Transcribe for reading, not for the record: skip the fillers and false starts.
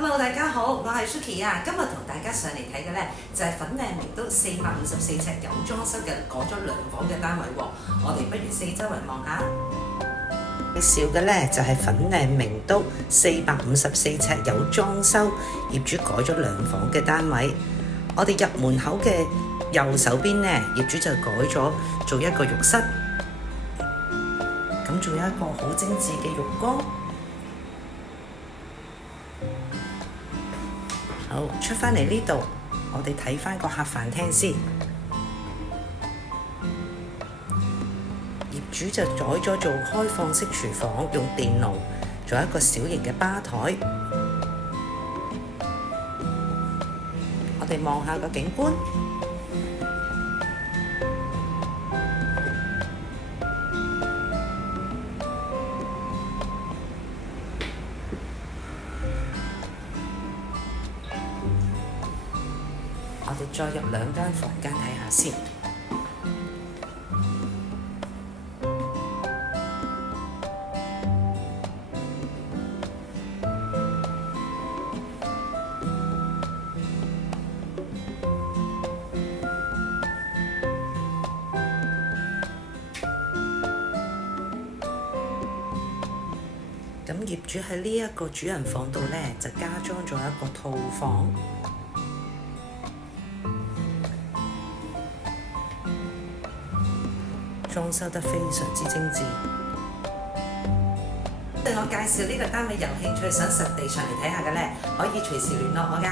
Hello， 大家好，我係 Suki 啊。今日同大家上嚟睇嘅咧就係粉嶺明都454尺有裝修嘅改咗2房嘅單位喎。我哋不如四周圍望下。介紹嘅咧就係粉嶺明都454尺有裝修，業主改咗2房嘅單位。我哋入門口嘅右手邊咧，業主就改咗做一個浴室，咁仲有一個好精緻嘅浴缸。好，出返嚟呢度，我哋睇返個客飯廳先。業主就改咗做開放式廚房，用電爐，做一個小型嘅吧台。我哋望下個景觀。我哋再入2間房間睇下先。咁業主喺呢一個主人房度呢，就加裝咗一個套房。裝修得非常之精緻。對我介紹呢個單位有興趣，想實地上嚟睇下嘅呢，可以隨時聯絡我㗎。